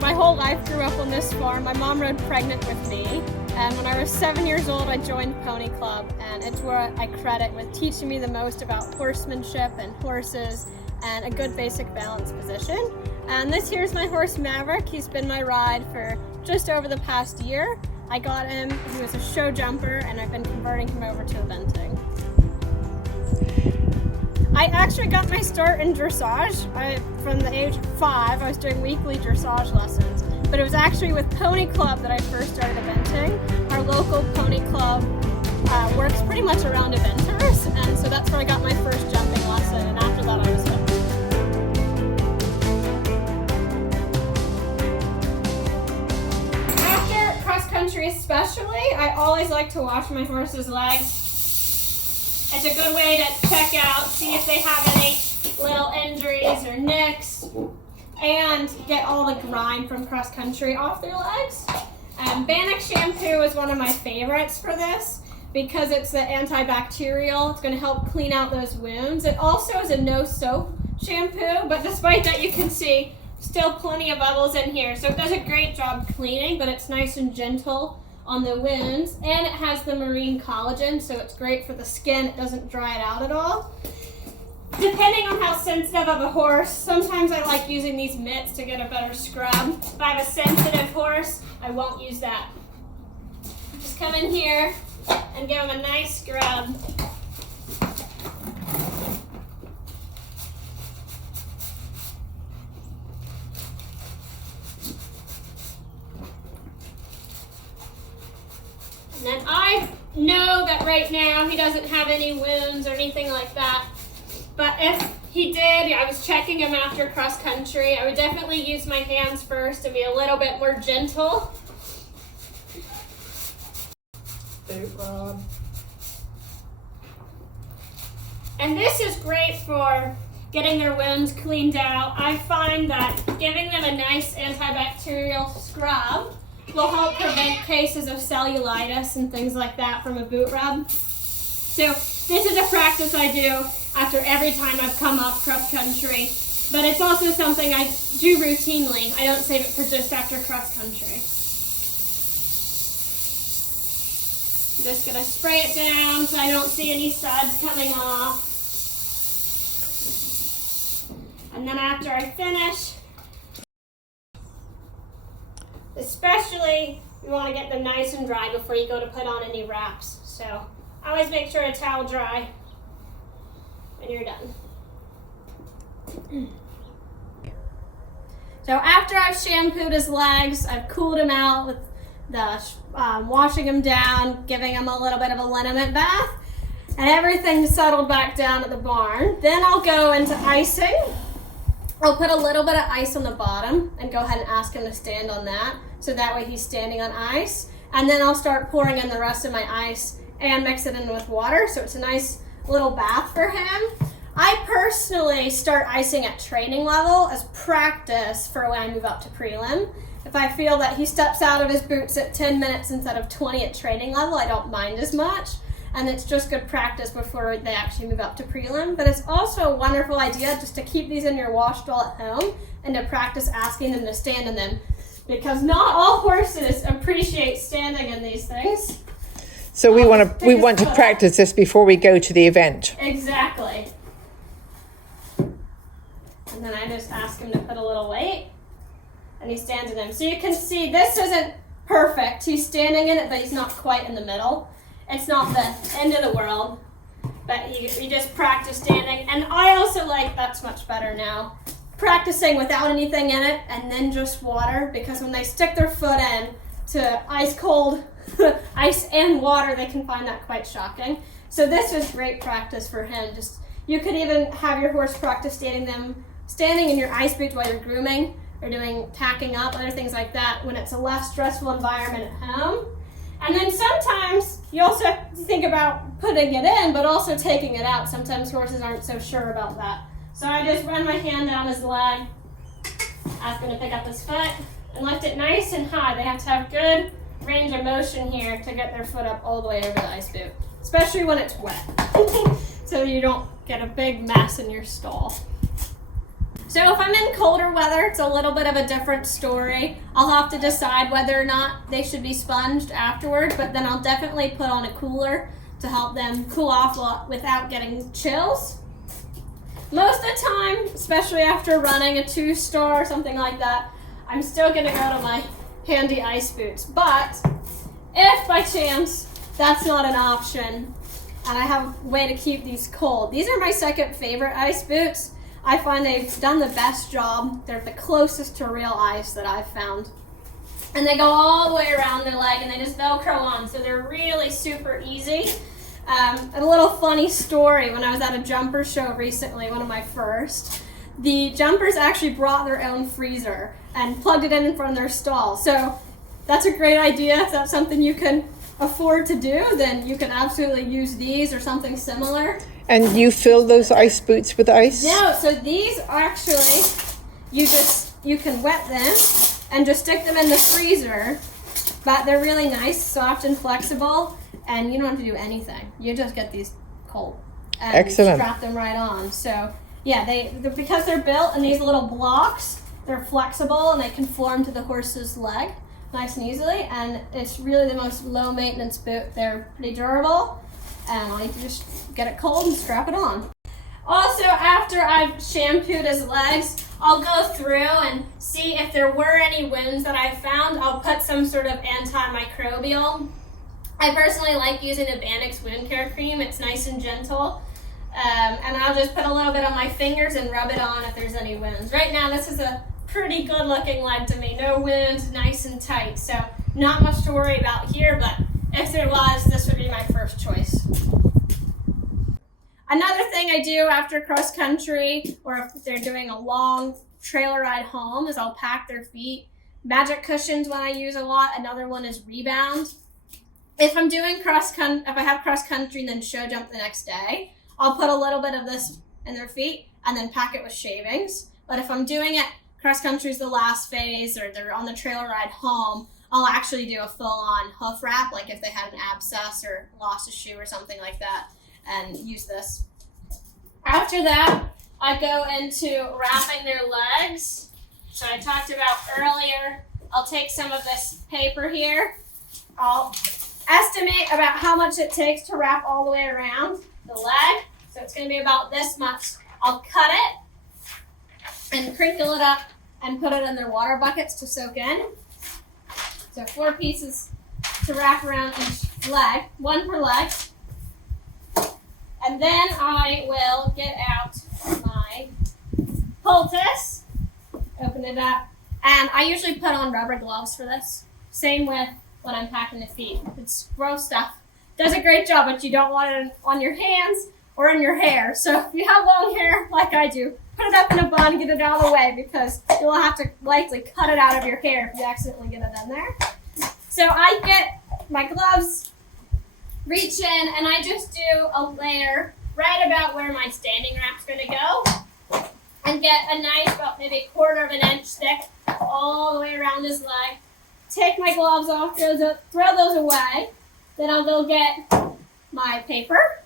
my whole life grew up on this farm. My mom rode pregnant with me, and when I was 7 years old, I joined Pony Club, and it's where I credit with teaching me the most about horsemanship and horses and a good basic balance position. And this here's my horse Maverick. He's been my ride for just over the past year. I got him, he was a show jumper, and I've been converting him over to eventing. I actually got my start in dressage. From the age of 5, I was doing weekly dressage lessons, but it was actually with Pony Club that I first started eventing. Our local Pony Club works pretty much around eventers, and so that's where I got my first jumping lesson, and after that I was hooked. After cross country especially, I always like to wash my horse's legs. It's a good way to check out, see if they have any little injuries or nicks, and get all the grime from cross country off their legs. Bannock shampoo is one of my favorites for this because it's the antibacterial. It's going to help clean out those wounds. It also is a no soap shampoo, but despite that, you can see still plenty of bubbles in here. So it does a great job cleaning, but it's nice and gentle on the wounds, and it has the marine collagen, so it's great for the skin. It doesn't dry it out at all. Depending on how sensitive of a horse, sometimes I like using these mitts to get a better scrub. If I have a sensitive horse, I won't use that. Just come in here and give them a nice scrub. And then I know that right now he doesn't have any wounds or anything like that. But if he did, I was checking him after cross country, I would definitely use my hands first and be a little bit more gentle. Boot rub. And this is great for getting their wounds cleaned out. I find that giving them a nice antibacterial scrub will help prevent cases of cellulitis and things like that from a boot rub. So this is a practice I do after every time I've come off cross country, but it's also something I do routinely. I don't save it for just after cross country. I'm just gonna spray it down so I don't see any suds coming off. And then after I finish, especially, you want to get them nice and dry before you go to put on any wraps. So always make sure to towel dry when you're done. So after I've shampooed his legs, I've cooled him out with the washing him down, giving him a little bit of a liniment bath, and everything settled back down at the barn. Then I'll go into icing. I'll put a little bit of ice on the bottom and go ahead and ask him to stand on that, so that way he's standing on ice. And then I'll start pouring in the rest of my ice and mix it in with water, so it's a nice little bath for him. I personally start icing at training level as practice for when I move up to prelim. If I feel that he steps out of his boots at 10 minutes instead of 20 at training level, I don't mind as much. And it's just good practice before they actually move up to prelim. But it's also a wonderful idea just to keep these in your wash stall at home and to practice asking them to stand in them, because not all horses appreciate standing in these things. So we want to practice this before we go to the event. Exactly. And then I just ask him to put a little weight, and he stands in them. So you can see this isn't perfect. He's standing in it, but he's not quite in the middle. It's not the end of the world, but you just practice standing. And I also like, that's much better now, practicing without anything in it and then just water, because when they stick their foot in to ice cold ice and water, they can find that quite shocking. So this is great practice for him. Just, you could even have your horse practice standing in your ice boots while you're grooming or doing tacking up, other things like that, when it's a less stressful environment at home. And then sometimes you also have to think about putting it in, but also taking it out. Sometimes horses aren't so sure about that. So I just run my hand down his leg, ask him to pick up his foot, and lift it nice and high. They have to have good range of motion here to get their foot up all the way over the ice boot, especially when it's wet, so you don't get a big mess in your stall. So if I'm in colder weather, it's a little bit of a different story. I'll have to decide whether or not they should be sponged afterward, but then I'll definitely put on a cooler to help them cool off without getting chills. Most of the time, especially after running a 2-star or something like that, I'm still gonna go to my handy ice boots. But if by chance that's not an option and I have a way to keep these cold, these are my second favorite ice boots. I find they've done the best job. They're the closest to real ice that I've found. And they go all the way around their leg and they just Velcro on, so they're really super easy. A little funny story, when I was at a jumper show recently, one of my first, the jumpers actually brought their own freezer and plugged it in front of their stall. So that's a great idea. If that's something you can afford to do, then you can absolutely use these or something similar. And you fill those ice boots with ice? No, so these are actually, you can wet them and just stick them in the freezer, but they're really nice, soft and flexible, and you don't have to do anything. You just get these cold and Excellent. strap them right on. So yeah, because they're built in these little blocks, they're flexible and they conform to the horse's leg nice and easily, and it's really the most low maintenance boot. They're pretty durable, and all you have to just get it cold and strap it on. Also, after I've shampooed his legs, I'll go through and see if there were any wounds that I found. I'll put some sort of antimicrobial. I personally like using the Banix wound care cream. It's nice and gentle. And I'll just put a little bit on my fingers and rub it on if there's any wounds. Right now, this is a pretty good looking leg to me. No wounds, nice and tight. So not much to worry about here, but if there was, this would be my first choice. Another thing I do after cross country, or if they're doing a long trailer ride home, is I'll pack their feet. Magic cushions one I use a lot. Another one is Rebound. If I'm doing if I have cross country and then show jump the next day, I'll put a little bit of this in their feet and then pack it with shavings. But if I'm doing it, cross country's the last phase, or they're on the trailer ride home, I'll actually do a full-on hoof wrap, like if they had an abscess or lost a shoe or something like that, and use this. After that, I go into wrapping their legs. So I talked about earlier, I'll take some of this paper here. I'll estimate about how much it takes to wrap all the way around the leg. So it's going to be about this much. I'll cut it and crinkle it up and put it in their water buckets to soak in. So 4 pieces to wrap around each leg, 1 per leg. And then I will get out my poultice, open it up, and I usually put on rubber gloves for this. Same with when I'm packing the feet. It's gross stuff. Does a great job, but you don't want it on your hands or in your hair. So if you have long hair, like I do, put it up in a bun and get it out of the way, because you'll have to likely cut it out of your hair if you accidentally get it in there. So I get my gloves, reach in, and I just do a layer right about where my standing wrap's going to go, and get a nice, about maybe 1/4 of an inch thick, all the way around his leg. Take my gloves off, throw those away. Then I'll go get my paper,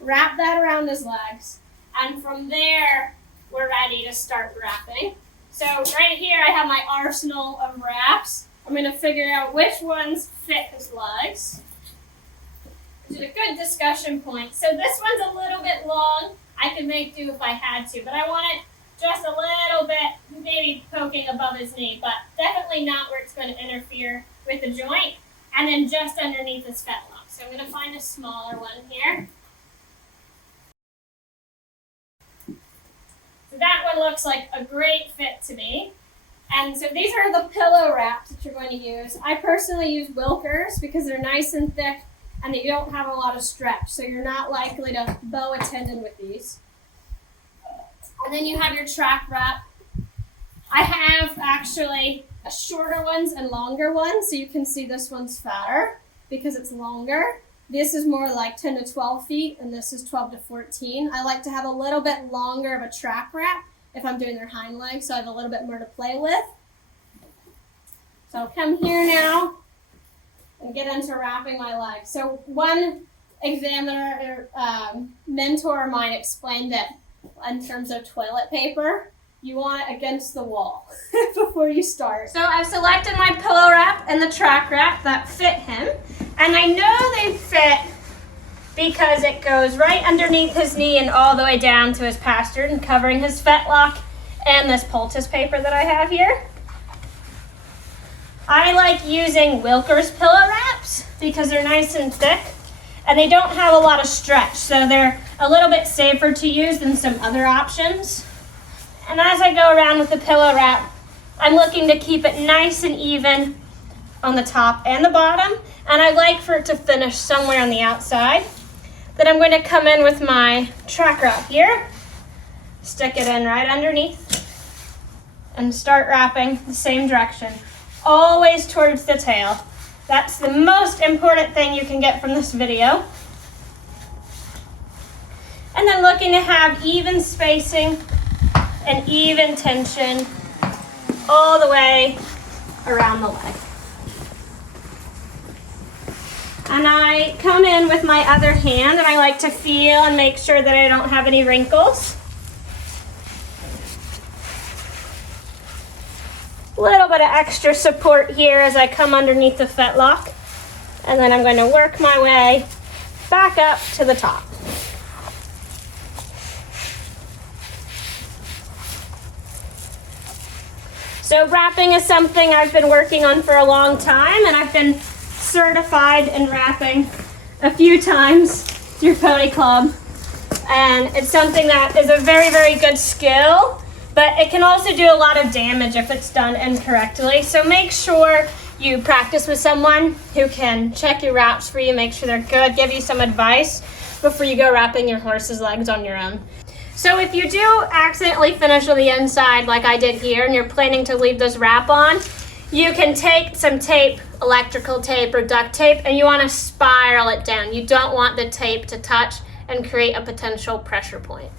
wrap that around his legs, and from there, we're ready to start wrapping. So right here, I have my arsenal of wraps. I'm going to figure out which ones fit his legs. Which is a good discussion point. So this one's a little bit long. I could make do if I had to, but I want it just a little bit, maybe poking above his knee, but definitely not where it's going to interfere with the joint, and then just underneath his fetlock. So I'm going to find a smaller one here. So that one looks like a great fit to me. And so these are the pillow wraps that you're going to use. I personally use Wilkers because they're nice and thick and you don't have a lot of stretch, so you're not likely to bow a tendon with these. And then you have your track wrap. I have actually shorter ones and longer ones, so you can see this one's fatter because it's longer. This is more like 10 to 12 feet, and this is 12 to 14. I like to have a little bit longer of a track wrap if I'm doing their hind legs, so I have a little bit more to play with. So I'll come here now and get into wrapping my legs. So one examiner or mentor of mine explained it in terms of toilet paper. You want it against the wall before you start. So I've selected my pillow wrap and the track wrap that fit him. And I know they fit because it goes right underneath his knee and all the way down to his pastern and covering his fetlock and this poultice paper that I have here. I like using Wilker's pillow wraps because they're nice and thick and they don't have a lot of stretch, so they're a little bit safer to use than some other options. And as I go around with the pillow wrap, I'm looking to keep it nice and even on the top and the bottom, and I like for it to finish somewhere on the outside. Then I'm going to come in with my track wrap here, stick it in right underneath, and start wrapping the same direction, always towards the tail. That's the most important thing you can get from this video. And then looking to have even spacing and even tension all the way around the leg. And I come in with my other hand and I like to feel and make sure that I don't have any wrinkles. A little bit of extra support here as I come underneath the fetlock. And then I'm going to work my way back up to the top. So wrapping is something I've been working on for a long time, and I've been certified in wrapping a few times through Pony Club. And it's something that is a very, very good skill, but it can also do a lot of damage if it's done incorrectly. So make sure you practice with someone who can check your wraps for you, make sure they're good, give you some advice before you go wrapping your horse's legs on your own. So if you do accidentally finish on the inside like I did here and you're planning to leave this wrap on, you can take some tape, electrical tape or duct tape, and you want to spiral it down. You don't want the tape to touch and create a potential pressure point.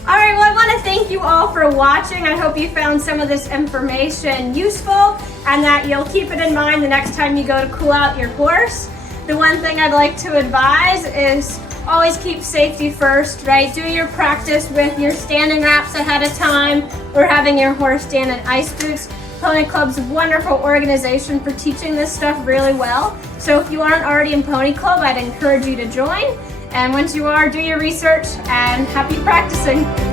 All right, well, I want to thank you all for watching. I hope you found some of this information useful and that you'll keep it in mind the next time you go to cool out your horse. The one thing I'd like to advise is always keep safety first, right? Do your practice with your standing wraps ahead of time or having your horse stand in ice boots. Pony Club's a wonderful organization for teaching this stuff really well. So if you aren't already in Pony Club, I'd encourage you to join. And once you are, do your research and happy practicing.